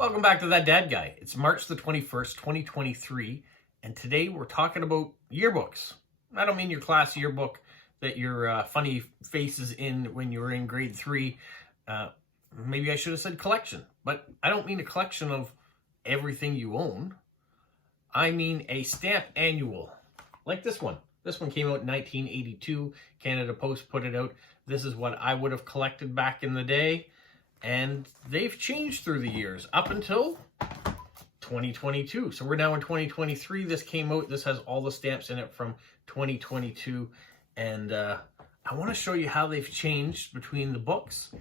Welcome back to That Dad Guy. It's March the 21st, 2023, and today we're talking about yearbooks. I don't mean your class yearbook that your funny faces in when you were in grade 3. Maybe I should have said collection, but I don't mean a collection of everything you own. I mean a stamp annual, like this one. This one came out in 1982. Canada Post put it out. This is what I would have collected back in the day. And they've changed through the years up until 2022. So we're now in 2023. This came out. This has all the stamps in it from 2022. And I want to show you how they've changed between the books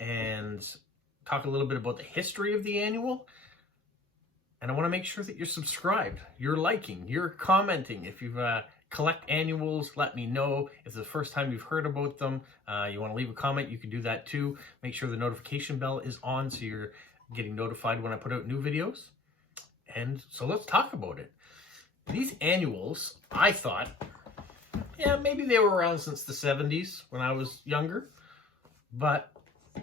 and talk a little bit about the history of the annual. And I want to make sure that you're subscribed, you're liking, you're commenting. If you've collect annuals, let me know. If it's the first time you've heard about them, you want to leave a comment, you can do that too. Make sure the notification bell is on so you're getting notified when I put out new videos. And so let's talk about it. These annuals, I thought, yeah, maybe they were around since the 70s when I was younger. But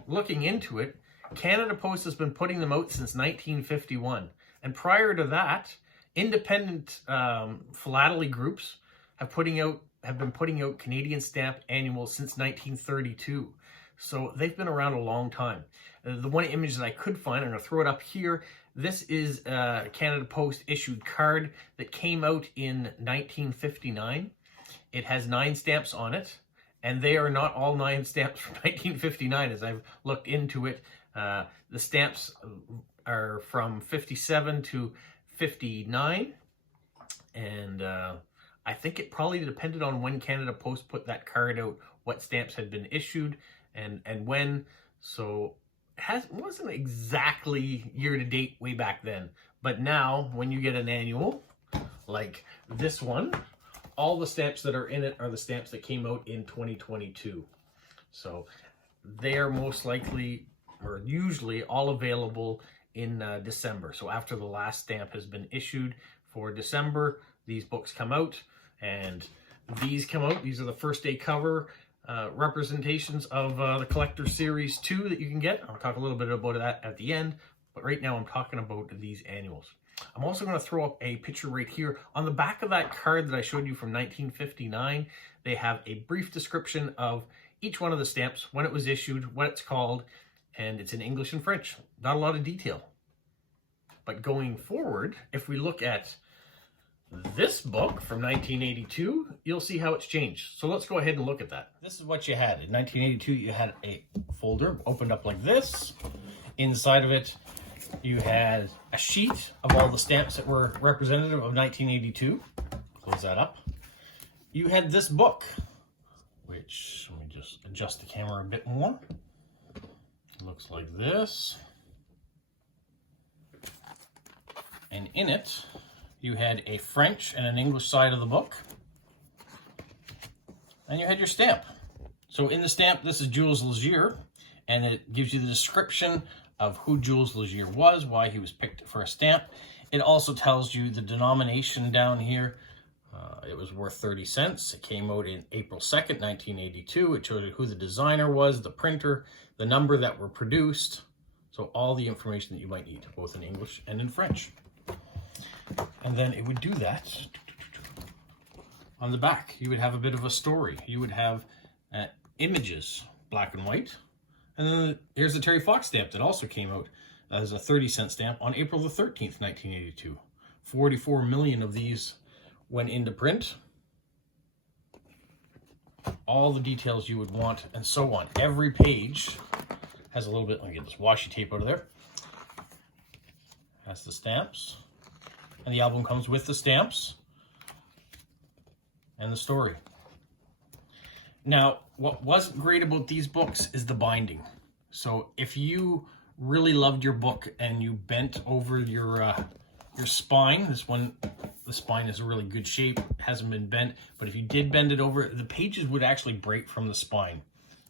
looking into it, Canada Post has been putting them out since 1951. And prior to that, independent philately groups have been putting out Canadian stamp annuals since 1932. So they've been around a long time. The one image that I could find, I'm going to throw it up here. This is a Canada Post issued card that came out in 1959. It has 9 stamps on it, and they are not all 9 stamps from 1959 as I've looked into it. The stamps are from 57 to 59, and I think it probably depended on when Canada Post put that card out, what stamps had been issued and when. So it wasn't exactly year to date way back then. But now when you get an annual like this one, all the stamps that are in it are the stamps that came out in 2022. So they are most likely or usually all available in December. So after the last stamp has been issued for December, these books come out, and these come out. These are the first day cover representations of the Collector Series 2 that you can get. I'll talk a little bit about that at the end, but right now I'm talking about these annuals. I'm also going to throw up a picture right here. On the back of that card that I showed you from 1959, they have a brief description of each one of the stamps, when it was issued, what it's called, and it's in English and French. Not a lot of detail. But going forward, if we look at this book from 1982, you'll see how it's changed. So let's go ahead and look at that. This is what you had. In 1982, you had a folder opened up like this. Inside of it, you had a sheet of all the stamps that were representative of 1982. Close that up. You had this book, which, let me just adjust the camera a bit more. It looks like this. And in it, you had a French and an English side of the book. And you had your stamp. So in the stamp, this is Jules Legier, and it gives you the description of who Jules Legier was, why he was picked for a stamp. It also tells you the denomination down here. It was worth 30 cents. It came out in April 2nd, 1982. It shows you who the designer was, the printer, the number that were produced. So all the information that you might need, both in English and in French. And then it would do that. On the back, you would have a bit of a story. You would have images, black and white. And then here's the Terry Fox stamp that also came out as a 30-cent stamp on April the 13th, 1982. 44 million of these went into print. All the details you would want and so on. Every page has a little bit, let me get this washi tape out of there. Has the stamps. And the album comes with the stamps and the story. Now, what wasn't great about these books is the binding. So if you really loved your book and you bent over your spine, the spine is in really good shape, hasn't been bent, but if you did bend it over, the pages would actually break from the spine.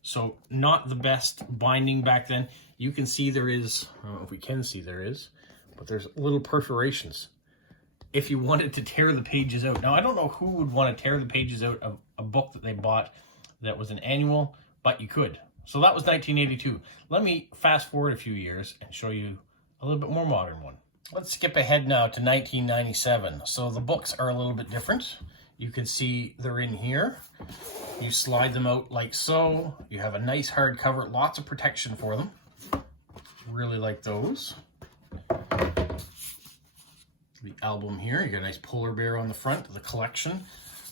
So not the best binding back then. You can see there is, I don't know if we can see there is, but there's little perforations. If you wanted to tear the pages out. Now, I don't know who would want to tear the pages out of a book that they bought that was an annual, but you could. So that was 1982. Let me fast forward a few years and show you a little bit more modern one. Let's skip ahead now to 1997. So the books are a little bit different. You can see they're in here. You slide them out like so. You have a nice hardcover, lots of protection for them. Really like those. The album here, you got a nice polar bear on the front of the collection.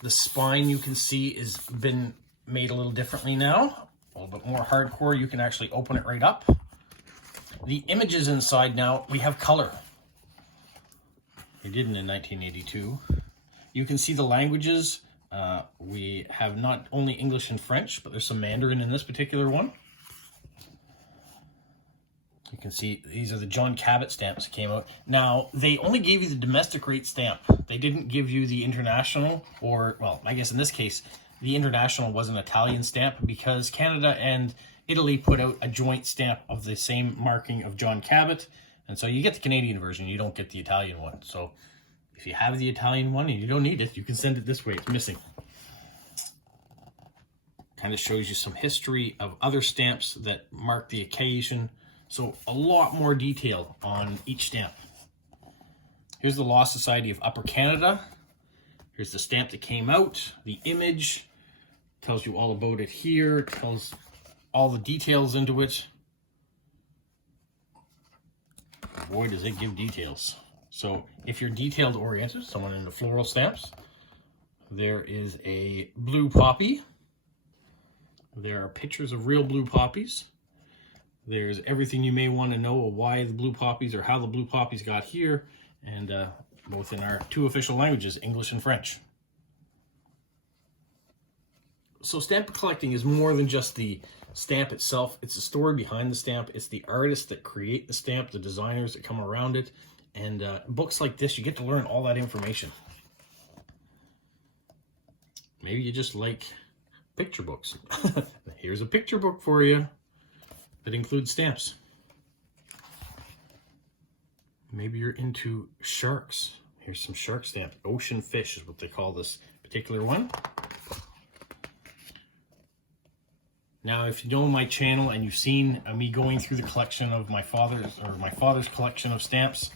The spine you can see has been made a little differently now. A little bit more hardcore. You can actually open it right up. The images inside now, we have color. They didn't in 1982. You can see the languages. We have not only English and French, but there's some Mandarin in this particular one. You can see these are the John Cabot stamps that came out. Now, they only gave you the domestic rate stamp. They didn't give you the international, or, well, I guess in this case, the international was an Italian stamp because Canada and Italy put out a joint stamp of the same marking of John Cabot. And so you get the Canadian version, you don't get the Italian one. So if you have the Italian one and you don't need it, you can send it this way. It's missing. Kind of shows you some history of other stamps that mark the occasion. So a lot more detail on each stamp. Here's the Law Society of Upper Canada. Here's the stamp that came out, the image, tells you all about it here, tells all the details into it. Boy, does it give details. So if you're detailed oriented, someone into floral stamps, there is a blue poppy. There are pictures of real blue poppies. There's everything you may want to know of why the blue poppies or how the blue poppies got here, and both in our two official languages, English and French. So stamp collecting is more than just the stamp itself. It's the story behind the stamp. It's the artists that create the stamp, the designers that come around it. And books like this, you get to learn all that information. Maybe you just like picture books. Here's a picture book for you that includes stamps. Maybe you're into sharks. Here's some shark stamp. Ocean fish is what they call this particular one. Now, if you know my channel and you've seen me going through the collection of my father's collection of stamps,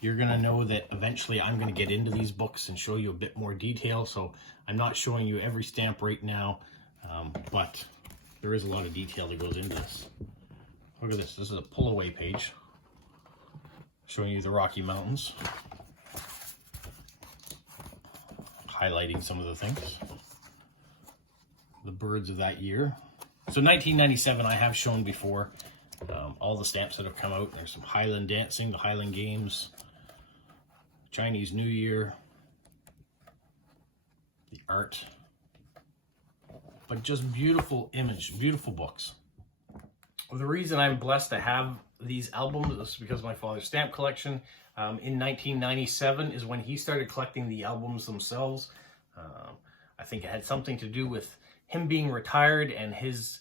you're gonna know that eventually I'm gonna get into these books and show you a bit more detail. So I'm not showing you every stamp right now, but there is a lot of detail that goes into this. Look at this. This is a pull away page showing you the Rocky Mountains, highlighting some of the things, the birds of that year. So 1997 I have shown before, all the stamps that have come out. There's some Highland dancing, the Highland Games, Chinese New Year, the art, but just beautiful image, beautiful books. The reason I'm blessed to have these albums is because of my father's stamp collection. In 1997 is when he started collecting the albums themselves. I think it had something to do with him being retired and his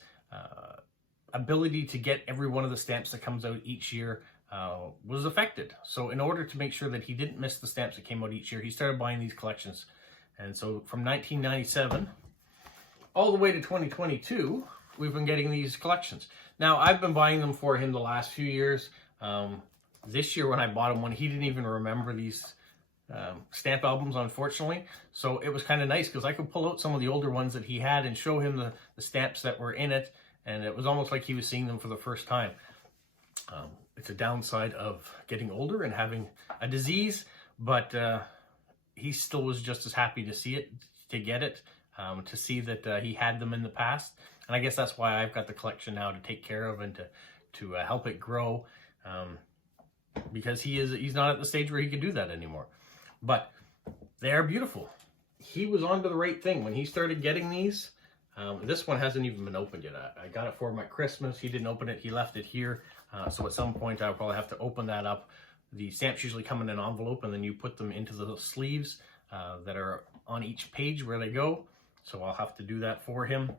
ability to get every one of the stamps that comes out each year was affected. So in order to make sure that he didn't miss the stamps that came out each year, he started buying these collections. And so from 1997 all the way to 2022, we've been getting these collections. Now, I've been buying them for him the last few years. This year when I bought him one, he didn't even remember these stamp albums, unfortunately. So it was kind of nice because I could pull out some of the older ones that he had and show him the stamps that were in it. And it was almost like he was seeing them for the first time. It's a downside of getting older and having a disease, but he still was just as happy to see it, to get it, to see that he had them in the past. And I guess that's why I've got the collection now, to take care of and to help it grow, because he's not at the stage where he can do that anymore. But they are beautiful. He was onto the right thing when he started getting these. This one hasn't even been opened yet. I got it for him at Christmas. He didn't open it. He left it here. So at some point I'll probably have to open that up. The stamps usually come in an envelope, and then you put them into the sleeves that are on each page where they go. So I'll have to do that for him.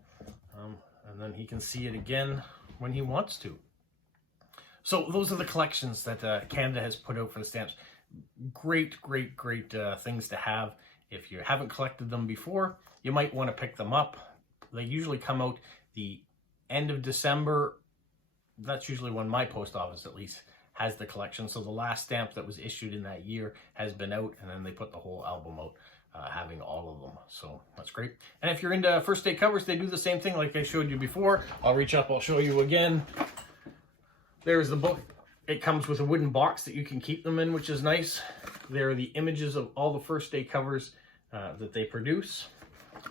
And then he can see it again when he wants to. So those are the collections that Canada has put out for the stamps. Great, great, great things to have. If you haven't collected them before, you might want to pick them up. They usually come out the end of December. That's usually when my post office at least has the collection. So the last stamp that was issued in that year has been out, and then they put the whole album out, having all of them. So that's great. And if you're into first day covers, they do the same thing like I showed you before. I'll reach up, I'll show you again. There's the book. It comes with a wooden box that you can keep them in, which is nice. There are the images of all the first day covers that they produce.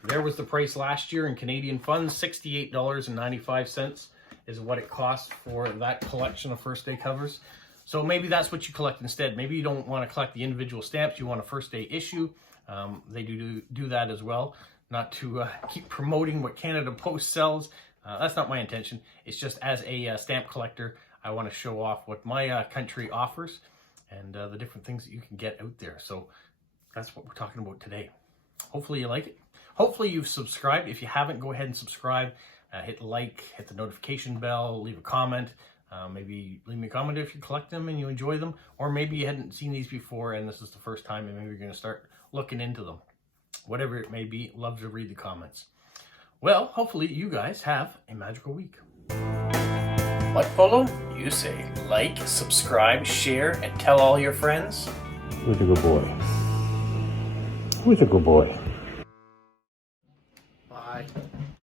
There was the price last year in Canadian funds, $68.95 is what it costs for that collection of first day covers. So maybe that's what you collect instead. Maybe you don't want to collect the individual stamps, you want a first day issue. They do that as well. Not to keep promoting what Canada Post sells. That's not my intention. It's just as a stamp collector, I want to show off what my country offers and the different things that you can get out there. So that's what we're talking about today. Hopefully you like it. Hopefully you've subscribed. If you haven't, go ahead and subscribe. Hit like, hit the notification bell, leave a comment. Maybe leave me a comment if you collect them and you enjoy them. Or maybe you hadn't seen these before and this is the first time and maybe you're going to start looking into them. Whatever it may be, love to read the comments. Well, hopefully you guys have a magical week. What, Polo? You say like, subscribe, share, and tell all your friends. Who's a good boy? Who's a good boy? Bye.